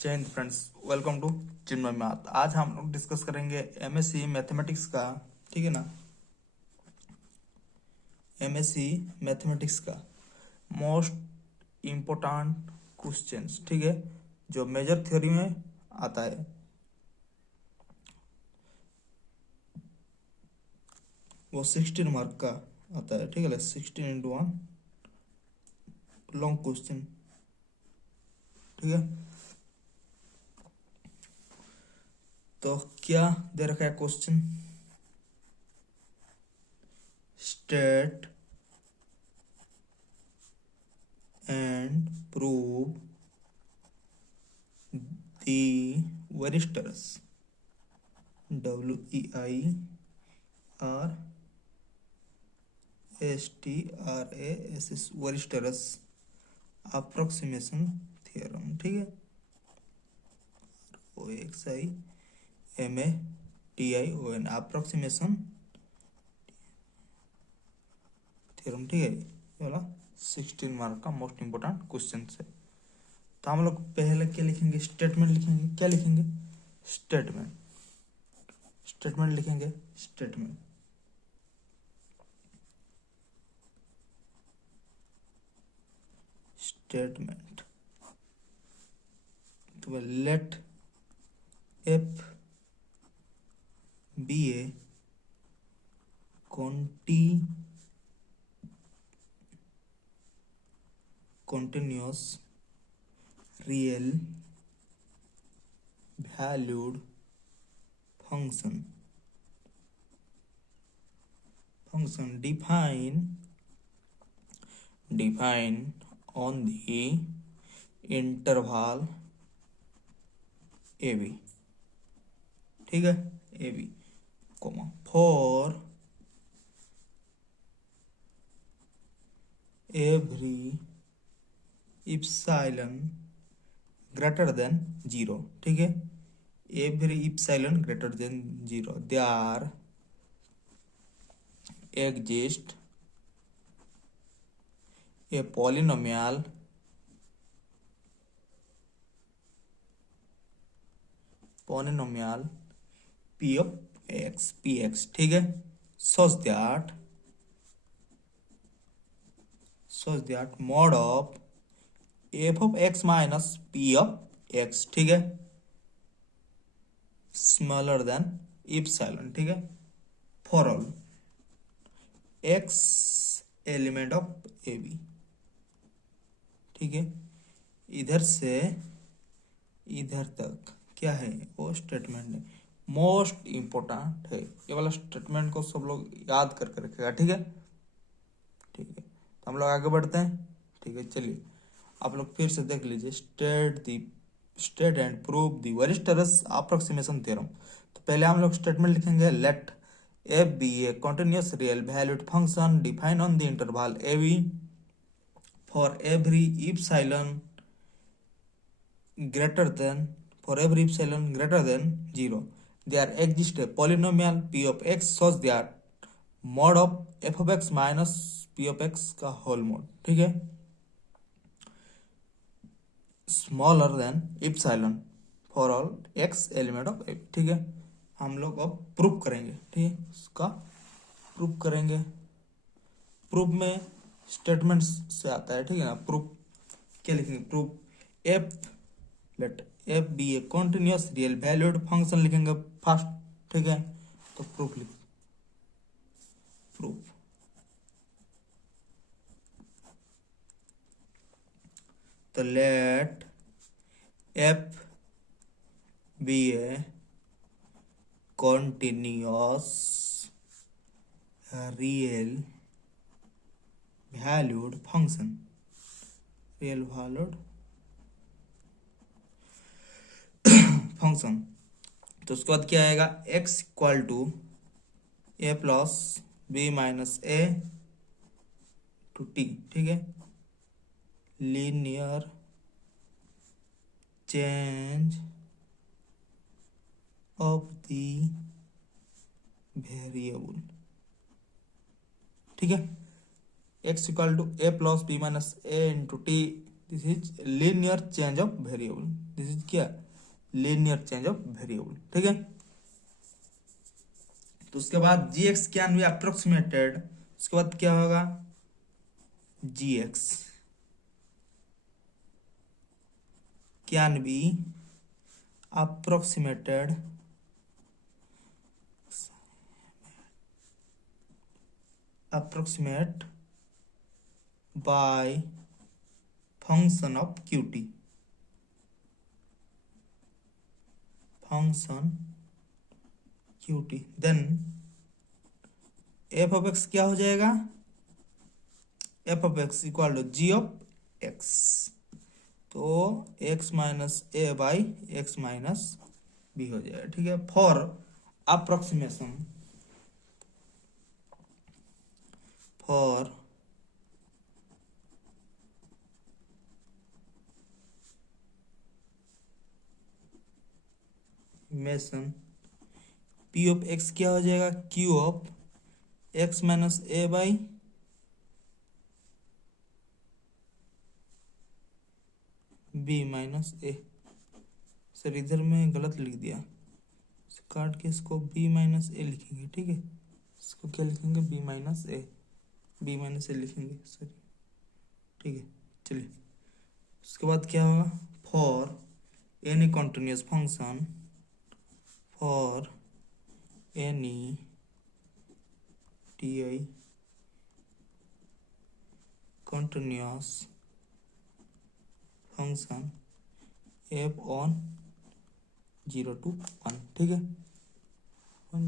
जय Hind friends, welcome to Chinmay math. आज हम लोग डिस्कस करेंगे एमएससी मैथमेटिक्स का। ठीक है ना, एमएससी मैथमेटिक्स का मोस्ट इम्पोर्टेंट क्वेश्चंस। ठीक है, जो मेजर थ्योरी में आता है। वो 16 मार्क का आता है। ठीक है, 16x1 लॉन्ग क्वेश्चन। ठीक है, तो क्या दे रखा है question? State and prove the varistors, WEIRSTRAS, varistors approximation theorem। ठीक है, OXIMATION approximation theorem। ठीक है, ये वाला 16 मार्क का मोस्ट इम्पोर्टेंट क्वेश्चन है। तो हम लोग पहले क्या लिखेंगे? स्टेटमेंट लिखेंगे। क्या लिखेंगे? स्टेटमेंट। स्टेटमेंट लिखेंगे। स्टेटमेंट स्टेटमेंट तो let F B A continuous real valued function define on the interval ab। ठीक है, ab comma for every epsilon greater than 0। ठीक है, every epsilon greater than 0 there exist a polynomial p of x px। ठीक है, such that mod of f of x minus p of x, ठीक है, smaller then epsilon. ठीक है, for all x element of A B. ठीक है, इधर से इधर तक क्या है? वो स्टेटमेंट है, मोस्ट इम्पोर्टेंट है। ये वाला स्टेटमेंट को सब लोग याद करके रखेगा। ठीक है, ठीक है, तो हम लोग आगे बढ़ते हैं। ठीक है, चलिए आप लोग फिर से देख लीजिए। State and prove the Weierstrass approximation theorem. तो पहले हम लोग स्टेटमेंट लिखेंगे। Let F B A continuous real valued function define on the interval A B for every epsilon greater than 0 there exists a polynomial p of x such that mod of f of x minus p of x का whole mode. ठीक है, smaller then epsilon for all x element of f। ठीक है, हम लोग अब proof करेंगे। ठीक है, उसका प्रूफ करेंगे। प्रूफ में स्टेटमेंट से आता है। ठीक है ना, प्रूफ क्या लिखेंगे? Proof f let F B ए कॉन्टिन्यूस रियल वैल्यूड फंक्शन लिखेंगे फर्स्ट। ठीक है, तो प्रूफ लिख प्रूफ तो लेट एफ बी ए कॉन्टिन्यूस रियल वैल्यूड फंक्शन तो उसके बाद क्या आएगा? x equal to A plus B minus A to T. ठीक है, linear change of the variable. ठीक है, x equal to A plus B minus A into T, this is linear change of variable. This is क्या, linear change of variable, ठीक है। तो उसके बाद G X can be approximated, उसके बाद क्या होगा, G X can be approximated approximate by function of qt, function qt, then f of x क्या हो जाएगा, f of x equal to g of x, तो x minus A by X minus B हो जाएगा, ठीक है। For approximation, for mason p of x क्या हो जाएगा, q of x minus A by B minus A. Sir इधर में गलत लिख दिया, काट के इसको b माइनस ए लिखेंगे, ठीक है। इसको क्या लिखेंगे, b माइनस ए, b माइनस ए लिखेंगे, सर ठीक है। चलिए उसके बाद क्या होगा, for any continuous function, for any T I continuous function F on 0 to 1, ठीक है,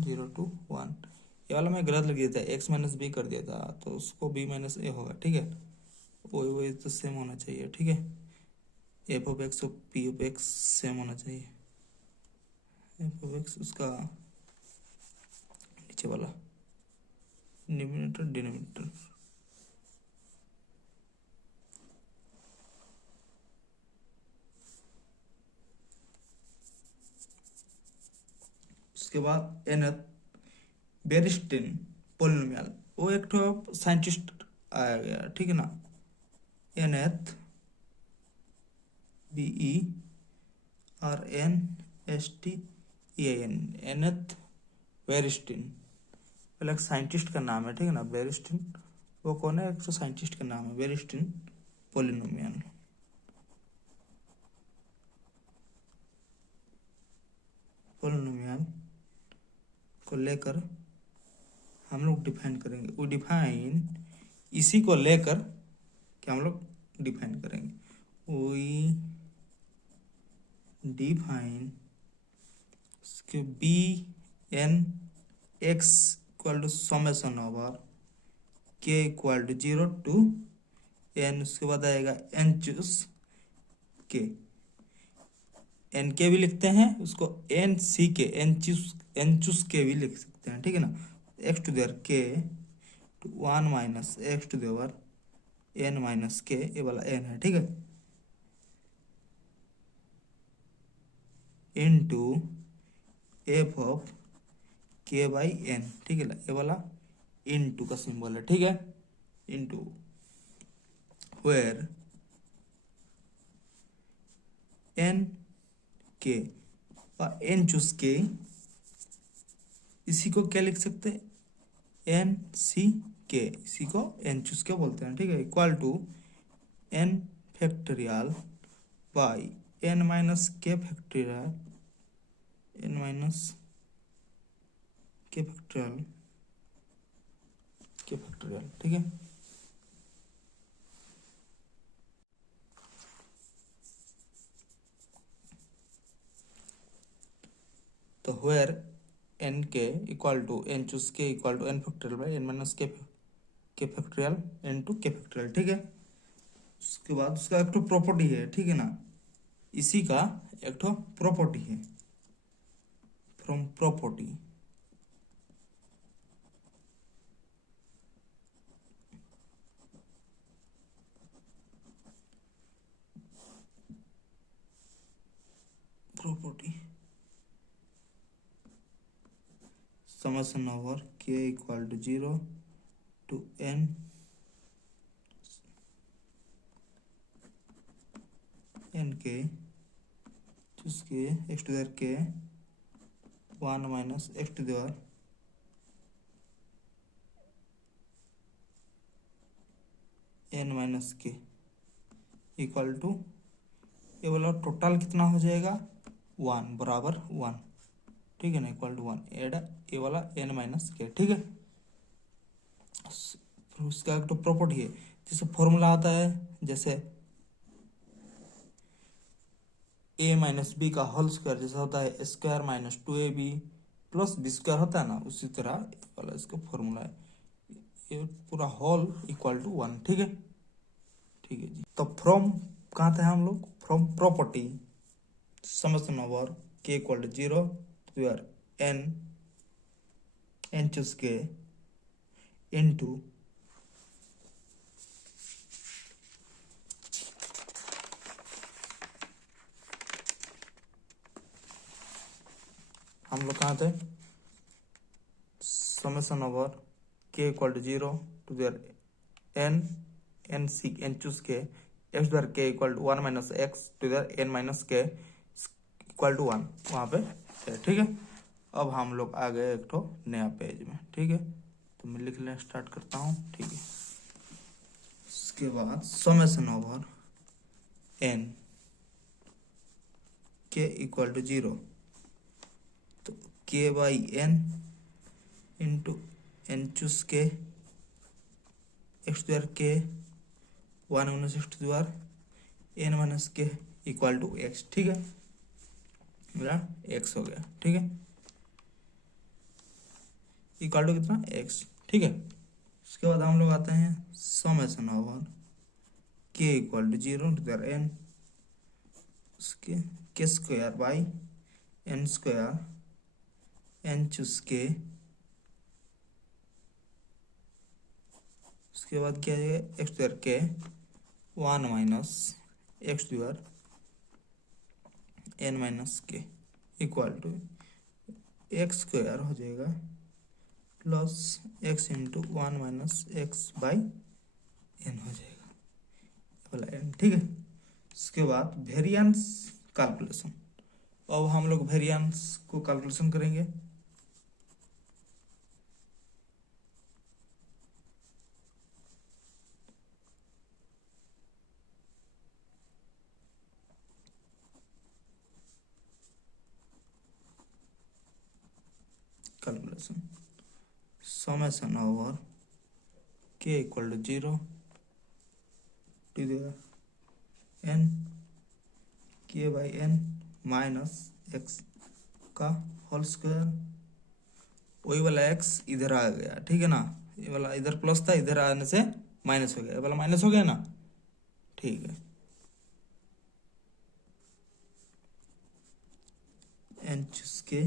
0 to 1। ये वाला मैं गलत लिख दिया था, x माइनस बी कर दिया था, तो उसको b माइनस ए होगा, ठीक है। वही वही तो सेम होना चाहिए, ठीक है। एफ ऑफ एक्स और पी ऑफ एक्स सेम होना चाहिए, एफ ऑफ एक्स उसका नीचे वाला न्यूमरेटर डिनोमिनेटर, उसके बाद एनथ बेरिस्टिन पोलिनोमियल, वो एक तो साइंटिस्ट आया गया, ठीक है ना, एनथ BERNSTEIN, एनथ बेरिस्टिन, पहले एक साइंटिस्ट का नाम है, ठीक है ना, बेरिस्टिन, वो कौन है, एक तो साइंटिस्ट का नाम है बेरिस्टिन पोलिनोमियल। पोलिनोमियल को लेकर हम लोग डिफाइन करेंगे, वो डिफाइन इसी को लेकर क्या हम लोग डिफाइन करेंगे, we define B N X equal to summation over K equal to 0 to n, उसके बाद आएगा एन चूस के, एन के भी लिखते हैं उसको, एन सी के, एन चूस के भी लिख सकते हैं, ठीक है ना, x to the power K to 1 minus X to the power N minus K, ये वाला एन है, ठीक है, into F of K by N, ठीक है, ये वाला इनटू का सिंबल है, ठीक है, इनटू वेयर एन के और एन चूस के, इसी को क्या लिख सकते हैं, एन सी के, इसी को एन चूस के बोलते हैं, ठीक है, equal to N factorial by N minus K factorial, N minus K factorial, K factorial, ठीक है। तो where N K equal to N choose K equal to N factorial by N minus K factorial N to K factorial, ठीक है। उसके बाद उसका एक तो प्रॉपर्टी है, ठीक है ना, इसी का एक तो प्रॉपर्टी है, from property, property summation over K equal to 0 to n के उसके x to the K 1 minus X to the N minus K equal to, ये वाला टोटल कितना हो जाएगा 1 बराबर 1, ठीक है ना, इक्वल टू 1 एड ये वाला एन माइनस के, ठीक है। फिर उसका एक तो प्रॉपर्टी है, जैसे फॉर्मूला आता है, जैसे ए माइनस बी का होल स्क्वायर जैसा होता है A square minus 2ab plus B square होता है ना, उसी तरह ये वाला इसका फॉर्मूला है, ये पूरा होल इक्वल टू 1, ठीक है। ठीक है जी, तो फ्रॉम कहाँ थे हम लोग, from property summation over K equal to 0 to your n choose K into हम लोग कहाँ थे, summation over K equal to 0 to their n choose K X द्वारा K equal to 1 minus X to there n minus K equal to 1 वहाँ पे है, ठीक है। अब हम लोग आ गए एक तो नया पेज में, ठीक है, तो मैं लिखने स्टार्ट करता हूँ, ठीक है। उसके बाद summation over n K equal to 0, तो k by n into N choose K X द्वार के 1 माइनस एक्स द्वार N minus K equal to X, ठीक है, मेरा एक्स हो गया, ठीक है, इक्वल टू कितना एक्स, ठीक है। उसके बाद हम लोग आते हैं summation over K equal to 0 to there N उसके K square by N square N choose K, उसके बाद क्या है एक्स द्वार के 1 माइनस एक्स द्वार N minus K equal to X square हो जाएगा plus X into 1 minus X by N हो जाएगा वाला एन, ठीक है। उसके बाद वेरिएंस कैलकुलेशन, अब हम लोग वेरिएंस को कैलकुलेशन करेंगे। Calculation summation over K equal to 0 to the N K by N minus X का होल स्क्वायर, वही वाला एक्स इधर आ गया, ठीक है ना, ये वाला इधर प्लस था, इधर आने से माइनस हो गया, ये वाला माइनस हो गया ना, ठीक है, एन चूस के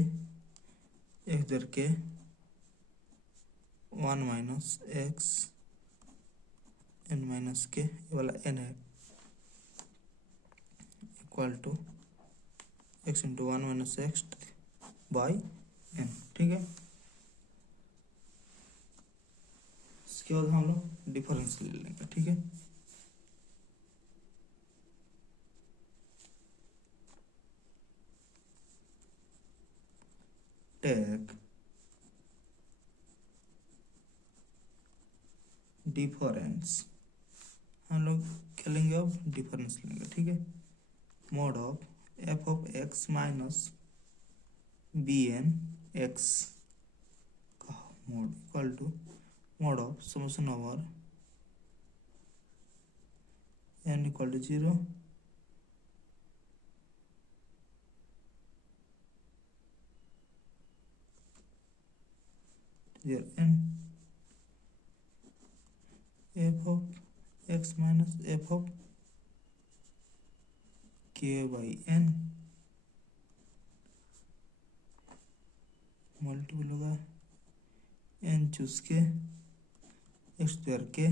एक इधर के 1 minus x N minus K, ये वाला एन है equal to X into 1 minus X by N, ठीक है। इसके बाद हम लोग डिफरेंस ले लेंगे, ठीक है। टेक डिफरेंस, हम लोग क्या लेंगे, अब डिफरेंस लेंगे, ठीक है। Mod of F of X minus B N X का mod equal to mod of summation over N equal to 0 N F of X minus F of K by N multiple होगा N choose K X square K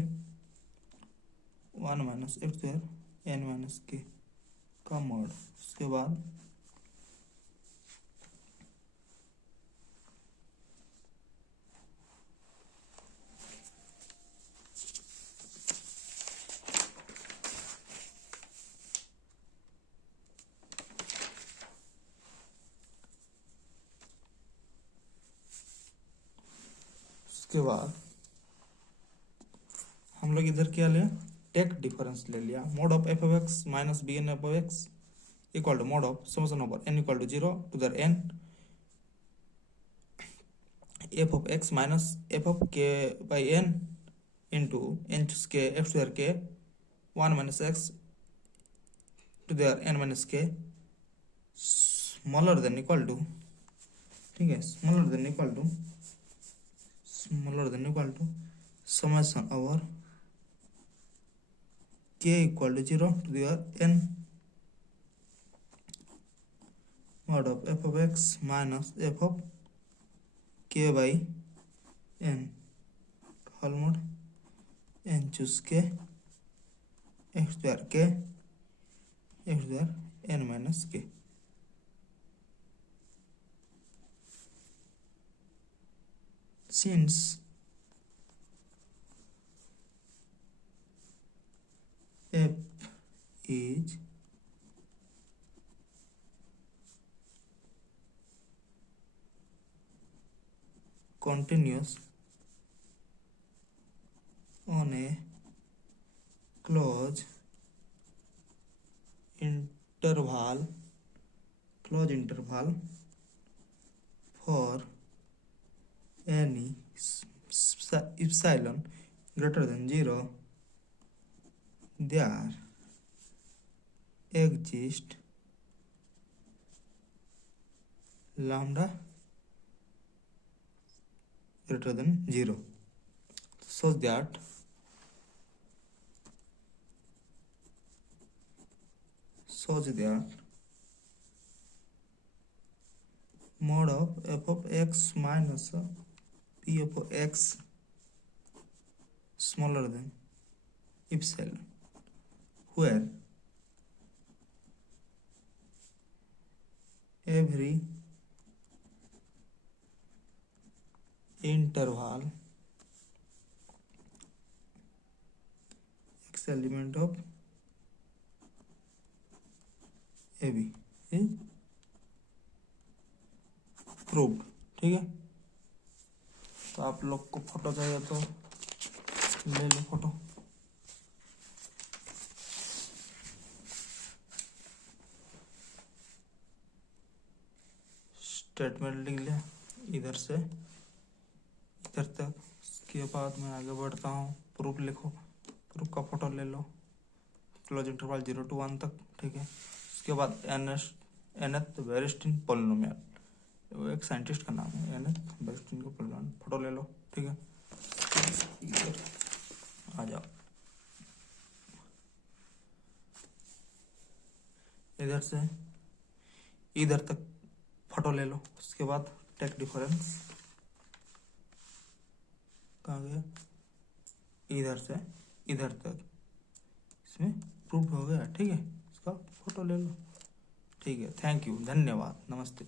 1 minus X square N minus K का mod. उसके बाद उसके बाद हम लोग इधर क्या लिया, टेक डिफरेंस ले लिया। Mod of F of X minus B N F of X equal to mod of summation over N equal to 0 to the N F of X minus F of K by N into N choose K F to K 1 minus X to the N minus K smaller than equal to, ठीक है, smaller than equal to summation over k equal to 0 to the n mod of f of x minus f of k by n whole mod n choose k x square k x square n minus k। Since f is continuous on a closed interval for any epsilon greater than 0, there exists lambda greater than 0, so that mod of f of x minus p of x smaller than epsilon, where every interval x element of AB is proved. ठीक है, तो आप लोग को photo चाहिए तो ले लो photo. Statement लिख लिया इधर से इधर तक। उसके बाद मैं आगे बढ़ता हूँ, प्रूफ लिखो, प्रूफ का फोटो ले लो क्लोज इंटरवल 0 to 1 तक। ठीक है, उसके बाद एनथ वेरिस्टिन पोलिनोमियल, वो एक साइंटिस्ट का नाम है, एनथ वेरिस्टिन का पोलिनोमियल, फोटो ले लो। ठीक है, इधर आ जाओ, इधर से इधर तक फोटो ले लो। उसके बाद टेक डिफरेंस कहाँ गया, इधर से इधर तक, इसमें प्रूफ हो गया। ठीक है, इसका फोटो ले लो। ठीक है, थैंक यू, धन्यवाद, नमस्ते।